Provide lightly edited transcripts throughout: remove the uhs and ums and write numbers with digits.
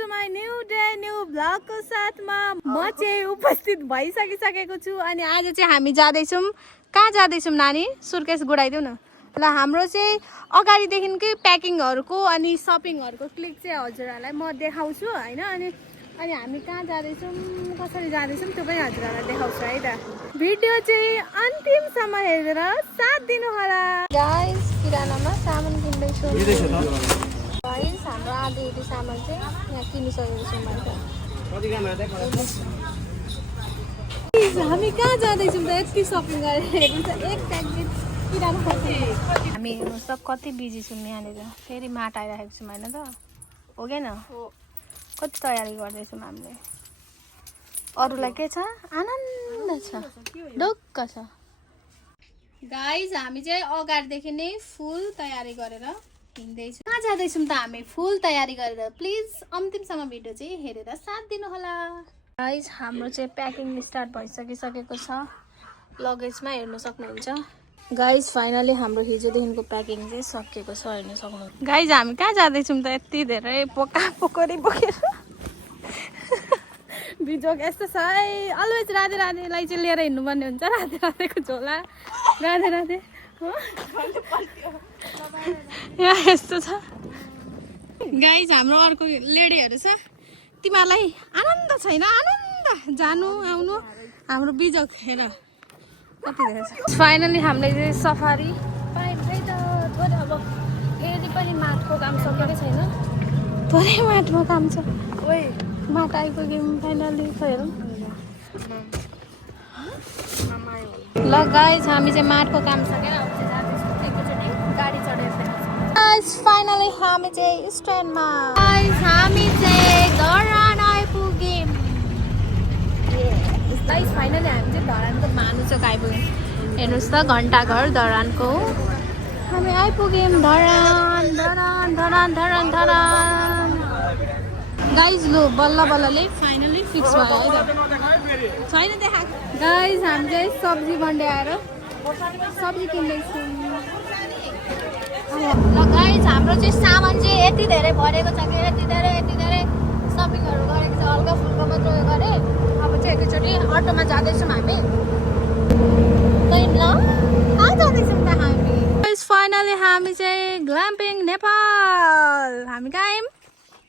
to my new day new भ्लगको साथमा म चाहिँ उपस्थित भइसकिसकेको छु अनि आज चाहिँ हामी जाँदैछौँ कहाँ जाँदैछौँ नानी सुर्केस गुडाइदेऊ न ल हाम्रो चाहिँ अगाडिदेखिकै प्याकिङहरूको अनि सपिङहरूको क्लिक चाहिँ हजुरहरूलाई म देखाउँछु हैन अनि हामी कहाँ जाँदैछौँ कसरी जाँदैछौँ त्यो पनि हजुरहरूलाई देखाउँछु है त भिडियो चाहिँ अन्तिमसम्म हेरेर साथ दिनु होला गाइस किरानामा सामान किन्दैछु गाइस हाम्रो आधी सामान चाहिँ यहाँ किनिसकेको छौँ हामी कहाँ जाँदैछौँ त यति सपिङ गरेर हेर्नु त एक प्याकेट किराना हामी हेर्नुहोस् त कति बिजी छौँ यहाँनिर फेरि माट आइराखेको छौँ होइन त हो कि न कति तयारी गर्दैछौँ हामीले अरूलाई के छ आनन्द छ ढुक्क छ गाइज हामी चाहिँ अगाडिदेखि नै फुल तयारी गरेर हिँड्दैछौँ कहाँ जाँदैछौँ त हामी फुल तयारी गरेर प्लिज अन्तिमसम्म भिडियो चाहिँ हेरेर साथ दिनु होला गाइज हाम्रो चाहिँ प्याकिङ स्टार्ट भइसकिसकेको छ लगेजमा हेर्न सक्नुहुन्छ गाइज फाइनली हाम्रो हिजोदेखिको प्याकिङ चाहिँ सकिएको छ हेर्न सक्नुहुन्छ गाइज हामी कहाँ जाँदैछौँ त यति धेरै पोका पोखरी बोकेर बिजोक यस्तो छ है अलवेज राधे राधेलाई चाहिँ लिएर हिँड्नुपर्ने हुन्छ राधे राधेको झोला राधे राधे यहाँ यस्तो छ गाइज हाम्रो अर्को लेडीहरू छ तिमीहरूलाई आनन्द छैन आनन्द जानु आउनु हाम्रो बिजोक हेर कति धेरै छ फाइनली हामीले चाहिँ सफारी पायौँ है त थोरै अब फेरि पनि माटको काम सकेकै छैन थोरै माटको काम छ ओइ माट आइपुग्यौँ फाइनली हेरौँ ल गाइज हामी चाहिँ माटको काम सकेर अब चाहिँ जाँदैछौँ एकैचोटि गाडी चढेर गाइज फाइनली हामी चाहिँ स्ट्यान्डमा गाइज हामी चाहिँ धरान आइपुग्यौँ गाइज फाइनली हामी चाहिँ धरानको मानुचोक आइपुग्यौँ हेर्नुहोस् त घन्टाघर धरानको हामी आइपुग्यौँ धरान धरान धरान धरान धरान गाइज लु बल्ल बल्लले फाइनली फिक्स भयो है त छैन देखा गाइज हामी चाहिँ सब्जी भन्दै आएर सब्जी किन्दैछौँ ल गाइज हाम्रो चाहिँ सामान चाहिँ यति धेरै भरेको छ कि यति धेरै सपिङहरू गरेको छ हल्का फुल्का मात्र गरेँ अब चाहिँ एकैचोटि अटोमा जाँदैछौँ हामी ल कहाँ जाँदैछौँ त हामी गाइज फाइनली हामी चाहिँ ग्ल्याम्पिङ नेपाल हामी कहाँ आयौँ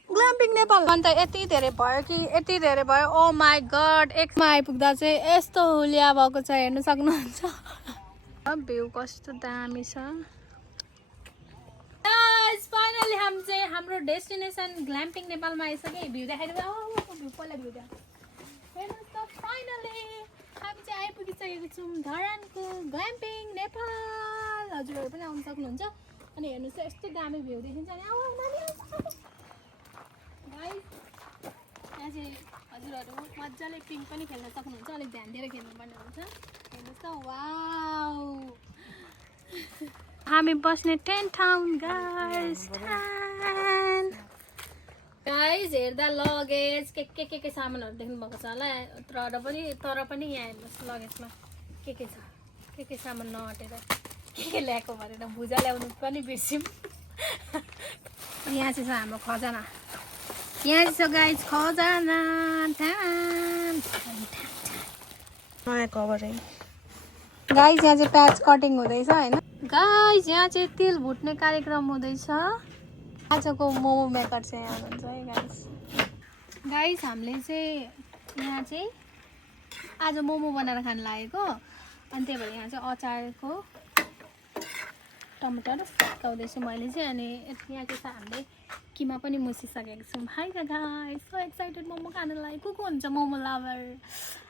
ग्ल्याम्पिङ नेपाल अन्त यति धेरै भयो ओ माई गड एकमा आइपुग्दा चाहिँ यस्तो हुलिया भएको छ हेर्नु सक्नुहुन्छ भ्यू कस्तो दामी छ फाइनली हामी चाहिँ हाम्रो डेस्टिनेसन ग्ल्याम्पिङ नेपालमा आइसक्यो भ्यू देखाइदिनु भ्यू पहिला भ्यू हेर्नुहोस् त फाइनली हामी चाहिँ आइपुगिसकेको छौँ धरानको ग्ल्याम्पिङ नेपाल हजुरहरू पनि आउनु सक्नुहुन्छ अनि हेर्नुहोस् त यस्तो दामी भ्यू देखिन्छ नि गाइस यहाँ चाहिँ हजुरहरू मजाले पिङ पनि खेल्न सक्नुहुन्छ अलिक ध्यान दिएर खेल्नुपर्ने हुन्छ हेर्नुहोस् त वाउ हामी बस्ने टेन्ट टाउन गाइस हेर्दा लगेज के सामानहरू देख्नुभएको छ होला तर पनि यहाँ हेर्नुहोस् लगेजमा के छ के सामान नअटेर के ल्याएको भनेर भुजा ल्याउनु पनि बिर्स्यौँ यहाँ चाहिँ छ हाम्रो खजाना यहाँ चाहिँ छ गाइस खजाना नयाँ कभर है गाइस यहाँ चाहिँ प्याच कटिङ हुँदैछ होइन गाइस यहाँ चाहिँ तेल भुट्ने कार्यक्रम हुँदैछ आजको मोमो मेकर चाहिँ यहाँ हुनुहुन्छ है गाइस हामीले चाहिँ यहाँ चाहिँ आज मोमो बनाएर खान लागेको अनि त्यही भएर यहाँ चाहिँ अचारको टमाटर पकाउँदैछु मैले चाहिँ अनि यहाँ चाहिँ हामीले किमा पनि मुसिसकेको छौँ high guys so excited momo खानलाई को हुन्छ मोमो लभर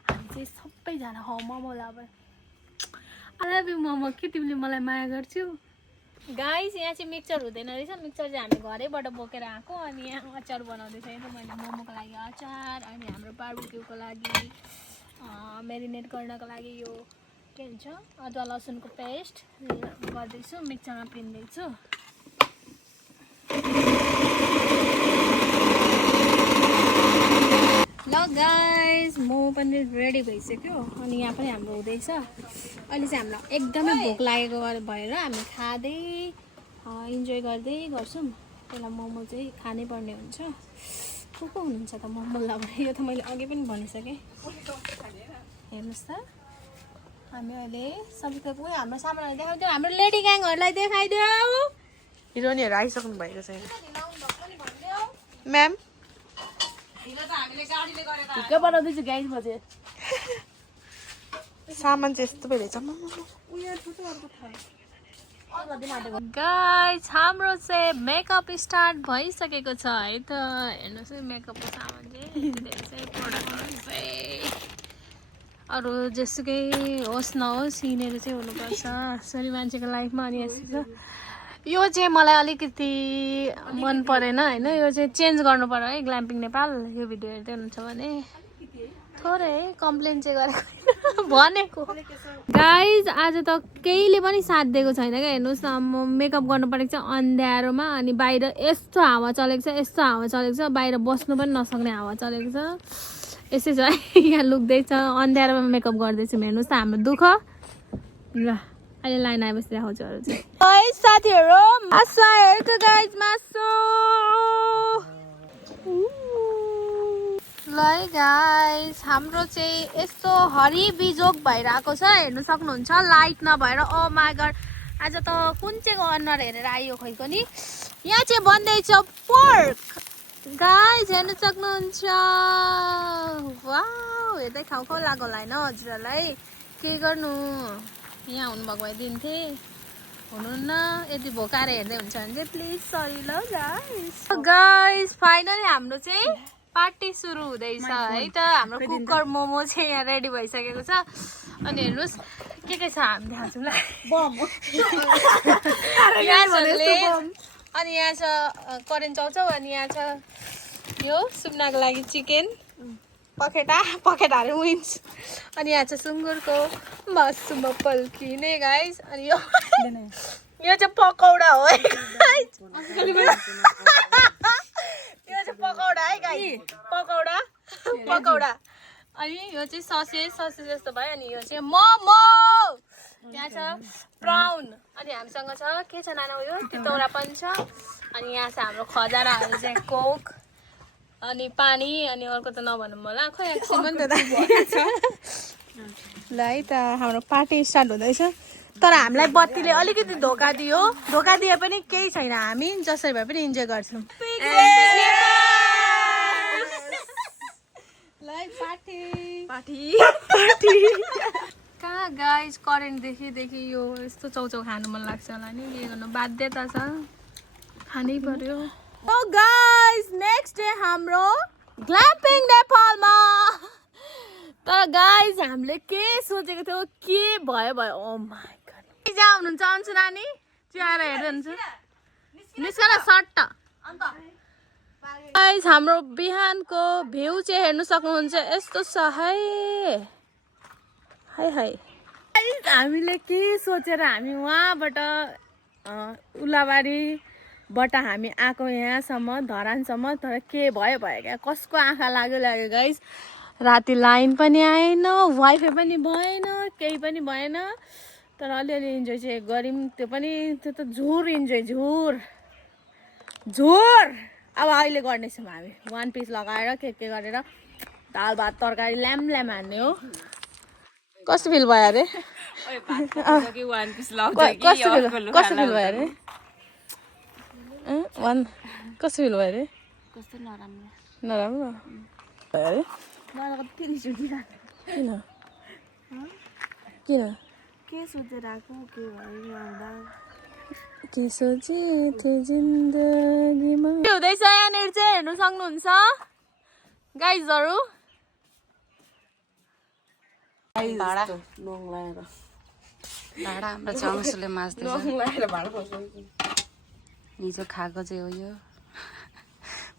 हामी चाहिँ सबैजना हो momo lover I love you momo के तिमीले मलाई माया गर्छौ गाइस यहाँ चाहिँ मिक्सचर हुँदैन रहेछ मिक्सचर चाहिँ हामी घरैबाट बोकेर आएको अनि यहाँ अचार बनाउँदैछ त मैले मोमोको लागि अचार अनि हाम्रो बार्बिक्यूको लागि मेरिनेट गर्नको लागि यो के भन्छ अदुवा लसुनको पेस्ट गर्दैछु मिक्सचरमा पिन्दैछु ल गाइस मोमो पनि रेडी भइसक्यो अनि यहाँ पनि हाम्रो हुँदैछ अहिले चाहिँ हामीलाई एकदमै भोक लागेको भएर हामी खाँदै इन्जोय गर्दै गर्छौँ त्यसलाई मोमो चाहिँ खानै पर्ने हुन्छ को हुनुहुन्छ त मोमो लभर यो त मैले अघि पनि भनिसकेँ हेर्नुहोस् त हामी अहिले सबैको उयो हाम्रो सामानहरू देखाउँथ्यौँ हाम्रो लेडी ग्याङहरूलाई देखाइदेऊ हिरोनीहरू आइसक्नु भएको छैन म्याम के बनाउँदैछु गाइस म चाहिँ सामान चाहिँ यस्तो भइरहेछ गाइस हाम्रो चाहिँ मेकअप स्टार्ट भइसकेको छ है त हेर्नुहोस् है मेकअपको सामान चाहिँ प्रोडक्टहरू चाहिँ अरू जेसुकै होस् नहोस् यिनीहरू चाहिँ हुनुपर्छ सरी मान्छेको लाइफमा अनि यस्तो छ यो चाहिँ मलाई अलिकति मन परेन होइन यो चाहिँ चेन्ज गर्नु पर्यो है ग्ल्याम्पिङ नेपाल यो भिडियो हेर्दै हुनुहुन्छ भने थोरै है कम्प्लेन चाहिँ गरेको भनेको गाइज आज त केहीले पनि साथ दिएको छैन क्या हेर्नुहोस् न म मेकअप गर्नु परेको छ अन्ध्यारोमा अनि बाहिर यस्तो हावा चलेको छ यस्तो हावा चलेको छ बाहिर बस्नु पनि नसक्ने हावा चलेको छ यसै छ है यहाँ लुक्दैछ अन्ध्यारोमा मेकअप गर्दैछु हेर्नुहोस् त हाम्रो दुःख ल अहिले लाइन आएपछि देखाउँछु अरू चाहिँ साथीहरू मासु आएको गाइज मासु ल है गाइज हाम्रो चाहिँ यस्तो हरि बिजोग भइरहेको छ हेर्नु सक्नुहुन्छ लाइट नभएर ओ माई गड आज त कुन चाहिँको अनुहार हेरेर आयो खोइको नि यहाँ चाहिँ बन्दैछ पोर्क गाइज हेर्नु सक्नुहुन्छ वाउ हेर्दै खाउ खाउ लाग्यो होला होइन हजुरहरूलाई के गर्नु यहाँ हुनुभएको भए दिन्थे हुनुहुन्न यदि भोकाएर हेर्दै हुन्छ भने चाहिँ प्लिज सरी ल गाइस गाइस फाइनली हाम्रो चाहिँ पार्टी सुरु हुँदैछ है त हाम्रो कुकर मोमो चाहिँ यहाँ रेडी भइसकेको छ अनि हेर्नुहोस् के छ हामी देखाउँछौँ ल अनि यहाँ छ करेन्ट चाउचाउ अनि यहाँ छ यो सुम्नाको लागि चिकन पखेटाहरू विन्स अनि यहाँ छ सुँगुरको मासुमा पल्किने गाइस अनि यो चाहिँ पकौडा हो है यो चाहिँ पकौडा है गाइस पकौडा अनि यो चाहिँ ससेज जस्तो भयो अनि यो चाहिँ मोमो यहाँ छ प्राउन अनि हामीसँग छ के छ नाना उयो तितौरा पनि छ अनि यहाँ छ हाम्रो खजानाहरू चाहिँ कोक अनि पानी अनि अर्को त नभनौँ होला खोइ एकछिन पनि त ल है त हाम्रो पार्टी स्टार्ट हुँदैछ तर हामीलाई बत्तीले अलिकति धोका दिए पनि केही छैन हामी जसरी भए पनि इन्जोय गर्छौँ कहाँ गाइस करेन्ट देखि यो यस्तो चाउचाउ खानु मन लाग्छ होला नि के गर्नु बाध्यता छ खानै पर्यो ओ गाइस नेक्स्ट डे हाम्रो ग्ल्याम्पिङ नेपालमा तर गाइस हामीले के सोचेको थियौँ के भयो ओ माय गॉड जहाँ हुनुहुन्छ अन्सु नानी त्यो आएर हेर्दै हुनुहुन्छ निस्कन सट्ट गाइस हाम्रो बिहानको भ्यू चाहिँ हेर्नु सक्नुहुन्छ यस्तो छ है हामीले के सोचेर हामी वहाँबाट उल्लाबारीबाट हामी आएको यहाँसम्म धरानसम्म तर के भयो क्या कसको आँखा लाग्यो गाइस राति लाइन पनि आएन वाइफाई पनि भएन केही पनि भएन तर अलिअलि इन्जोय चाहिँ गऱ्यौँ त्यो त झोर इन्जोय झोर अब अहिले गर्नेछौँ हामी वान पिस लगाएर के गरेर दाल भात तरकारी ल्याम हान्ने हो कस्तो फिल भयो अरे कस्तो फिल भयो अरे कस्तो फिल भयो अरे नराम्रो भयो अरे किन के सोचेर आएको के भयो के सोचे थिए जिन्दगीमा हुँदैछ यहाँनिर चाहिँ हेर्नु सक्नुहुन्छ गाइजहरू भाडा हाम्रो चाहिँ अंशुले माझ्दैछ हिजो खाएको चाहिँ हो यो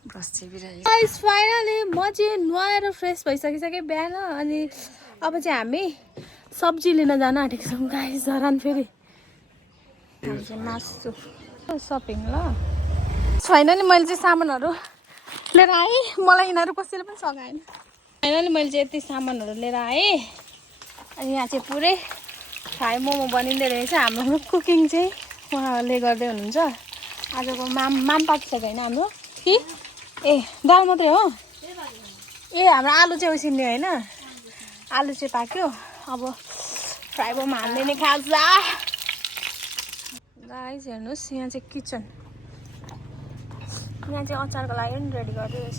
गाइस फाइनली म चाहिँ नुहाएर फ्रेस भइसकिसकेँ बिहान अनि अब चाहिँ हामी सब्जी लिन जान आँटेको छौँ गाइस धरान फेरि मासु सपिङ ल फाइनली मैले चाहिँ सामानहरू लिएर आएँ मलाई यिनीहरू कसैले पनि सघाएन फाइनली मैले चाहिँ यति सामानहरू लिएर आएँ अनि यहाँ चाहिँ पुरै फ्राई मोमो बनिँदै रहेछ हाम्रो कुकिङ चाहिँ उहाँहरूले गर्दै हुनुहुन्छ आजको माम पाकिसक्यो होइन हाम्रो कि ए दाल मात्रै हो ए हाम्रो आलु चाहिँ उसिन्ने होइन आलु चाहिँ पाक्यो अब फ्राई बम हाल्दै नै खान्छ गाइस हेर्नुहोस् यहाँ चाहिँ किचन यहाँ चाहिँ अचारको लागि पनि रेडी गरिरहेछ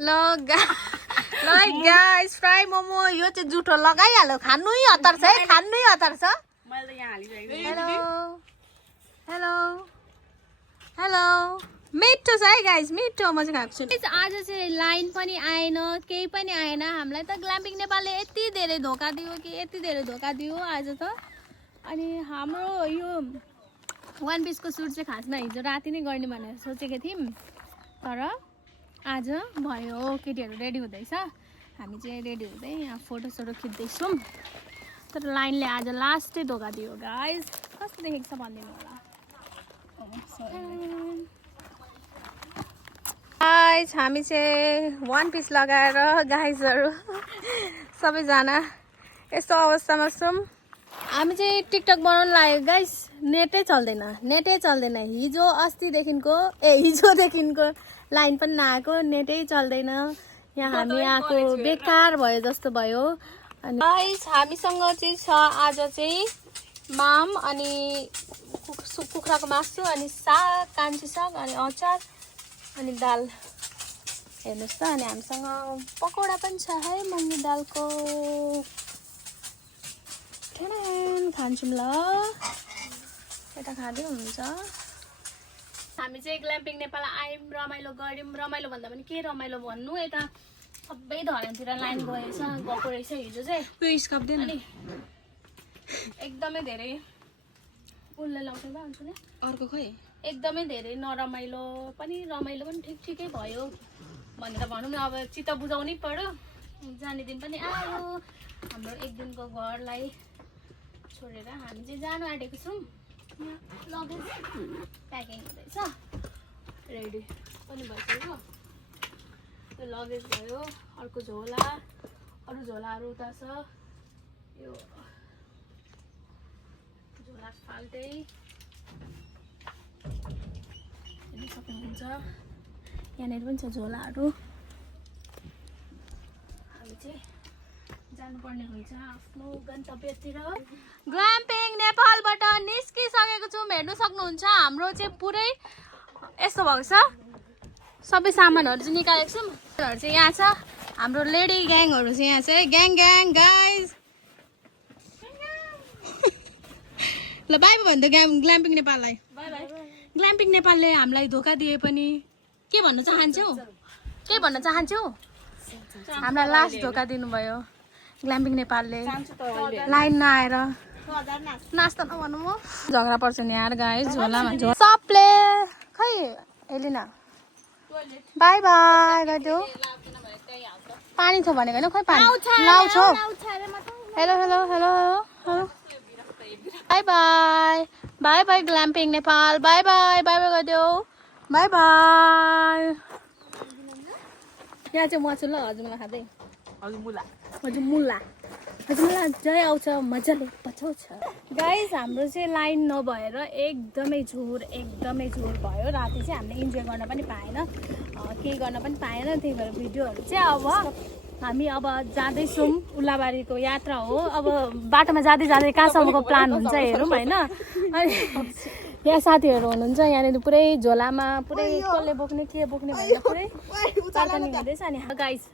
ल गाइस फ्राई मोमो यो चाहिँ जुठो लगाइहाल्यो खानु नै हतार छ है खानु नै हतार छ हेलो हेलो हेलो मिठो छ है गाइस मिठो म चाहिँ खाएको छु आज चाहिँ लाइन पनि आएन केही पनि आएन हामीलाई त ग्ल्याम्पिङ नेपालले यति धेरै धोका दियो कि यति धेरै धोका दियो आज त अनि हाम्रो यो वान पिसको सुट चाहिँ खासमा हिजो राति नै गर्ने भनेर सोचेको थियौँ तर आज भयो केटीहरू रेडी हुँदैछ हामी चाहिँ रेडी हुँदै यहाँ फोटोसोटो खिच्दैछौँ तर लाइनले आज लास्टै धोका दियो गाइस कस्तो देखेको छ भनिदिनु होला गाइस हामी चाहिँ वान पिस लगाएर गाइसहरू सबैजना यस्तो अवस्थामा छौँ हामी चाहिँ टिकटक बनाउनु लाग्यो गाइस नेटै चल्दैन हिजो हिजोदेखिको लाइन पनि नआएको नेटै चल्दैन यहाँ हामी आएको बेकार भयो जस्तो भयो अनि गाइस हामीसँग चाहिँ छ आज चाहिँ माम अनि कुखुराको मासु अनि साग कान्छी साग अनि अचार अनि दाल हेर्नुहोस् त अनि हामीसँग पकौडा पनि छ है मुङ्गी दालको खान्छौँ ल यता खाँदै हुनुहुन्छ हामी चाहिँ ग्ल्याम्पिङ नेपाल आयौँ रमाइलो गऱ्यौँ रमाइलो भन्दा पनि के रमाइलो भन्नु यता सबै धरानतिर लाइन गएको रहेछ हिजो चाहिँ अनि एकदमै धेरै उसले लाउँछ ल अन्त अर्को खै एकदमै धेरै नरमाइलो पनि रमाइलो पनि ठिकै भयो भनेर भनौँ न अब चित्त बुझाउनै पर्यो जाने दिन पनि आयो हाम्रो एक दिनको घरलाई छोडेर हामी चाहिँ जानु आँटेको छौँ लगेज प्याकिङ हुँदैछ रेडी पनि भइसक्यो त्यो लगेज भयो अर्को झोला अरू झोलाहरू उता छ यो झोला फाल्टै हेर्न सक्नुहुन्छ यहाँनिर पनि छ झोलाहरू हामी चाहिँ जानुपर्ने हुन्छ आफ्नो गन्तव्यतिर ग्ल्याम्पिङ नेपालबाट निस्किसकेको छौँ हेर्नु सक्नुहुन्छ हाम्रो चाहिँ पुरै यस्तो भएको छ सबै सामानहरू चाहिँ निकालेको छौँ चाहिँ यहाँ छ हाम्रो लेडी ग्याङहरू चाहिँ यहाँ चाहिँ ग्याङ गाइज ल बाई भन्दा ग्ल्याम्पिङ नेपाललाई ग्ल्याम्पिङ नेपालले हामीलाई धोका दिए पनि के भन्न चाहन्छौ हामीलाई लास्ट धोका दिनुभयो ग्ल्याम्पिङ नेपालले लाइन नआएर नास्ता नभनौँ म झगडा पर्छ नि यार गाइस झोलामा सबले खै एलिना बाई बाई गरिदेऊ पानी छ भनेको होइन खै पानी लाउँछ hello hello hello hello bye bye bye bye glamping Nepal bye bye bye bye गरिदेऊ बाई बाई यहाँ चाहिँ म छु ल हजुरलाई खाँदै हजुर जय आउँछ मजाले पछाउँछ गाइस हाम्रो चाहिँ लाइन नभएर एकदमै झोर भयो राति चाहिँ हामीले इन्जोय गर्न पनि पाएन केही गर्न पनि पाएन त्यही भएर भिडियोहरू चाहिँ अब हामी अब जाँदैछौँ उल्लाबारीको यात्रा हो अब बाटोमा जाँदै कहाँसम्मको प्लान हुन्छ हेरौँ होइन अनि यहाँ साथीहरू हुनुहुन्छ यहाँनिर पुरै झोलामा पुरै कसले बोक्ने के बोक्ने भनेर पुरै चारतानी हुँदैछ अनि गाइस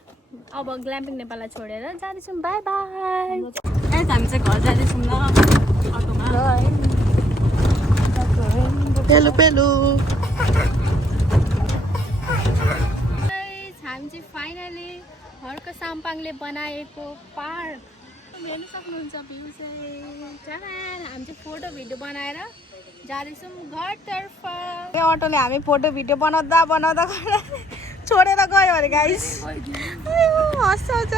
अब ग्ल्याम्पिङ नेपाललाई छोडेर जाँदैछौँ बाई बाई हामी चाहिँ घर जाँदैछौँ ल अटोमा पेलु पेलु हामी चाहिँ फाइनली घरको साम्पाङले बनाएको पार्क हेर्नु सक्नुहुन्छ भ्यू चाहिँ हामी चाहिँ फोटो भिडियो बनाएर जाँदैछौँ घरतर्फ अटोले हामी फोटो भिडियो बनाउँदा छोडेर गयो अरे गाइस हँसाउँछ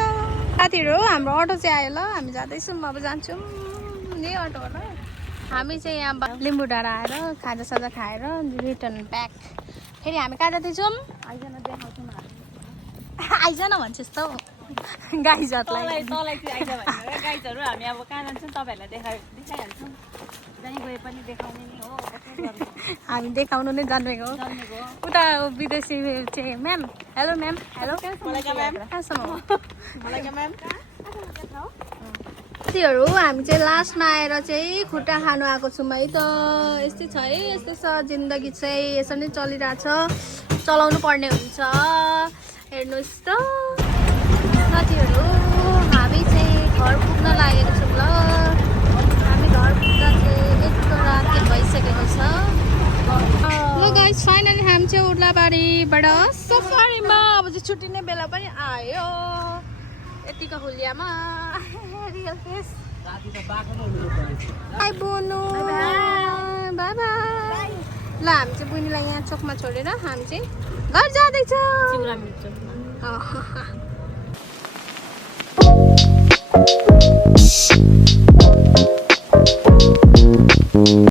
साथीहरू हाम्रो अटो चाहिँ आयो ल हामी जाँदैछौँ अब जान्छौँ यही अटो होला हामी चाहिँ यहाँ लिम्बू डाँडा आएर खाजासाजा खाएर रिटर्न ब्याक फेरि हामी कहाँ जाँदैछौँ आइज न भन्छ यस्तो गाई जातलाई तँलाई चाहिँ आइज भनेर गाइजहरू हामी अब कहाँ जान्छौँ तपाईँहरूलाई देखाइहाल्छौँ जहीँ गए पनि देखाउने नि हो कसो गर्नु हामी देखाउनु नै जानेको हो जन्मेको उता विदेशी चाहिँ म्याम हेलो म्याम हेलो कहाँसम्म साथीहरू हामी चाहिँ लास्टमा आएर चाहिँ खुट्टा खानु आएको छौँ है त यस्तै छ है यस्तै छ जिन्दगी चाहिँ यसरी नै चलिरहेछ चलाउनु पर्ने हुन्छ हेर्नुहोस् त साथीहरू हामी चाहिँ घर पुग्न लागेको छौँ ल हामी घर पुग्दा चाहिँ एक राति भइसकेको छ ल गाइस फाइनली हामी चाहिँ उर्लाबारीबाट सफारीमा अब चाहिँ छुट्टिने बेला पनि आयो यतिको हुलियामा रियल फेस बाई बोनु बाई बाई ल हामी चाहिँ बुनीलाई यहाँ चोकमा छोडेर हामी चाहिँ घर जाँदैछ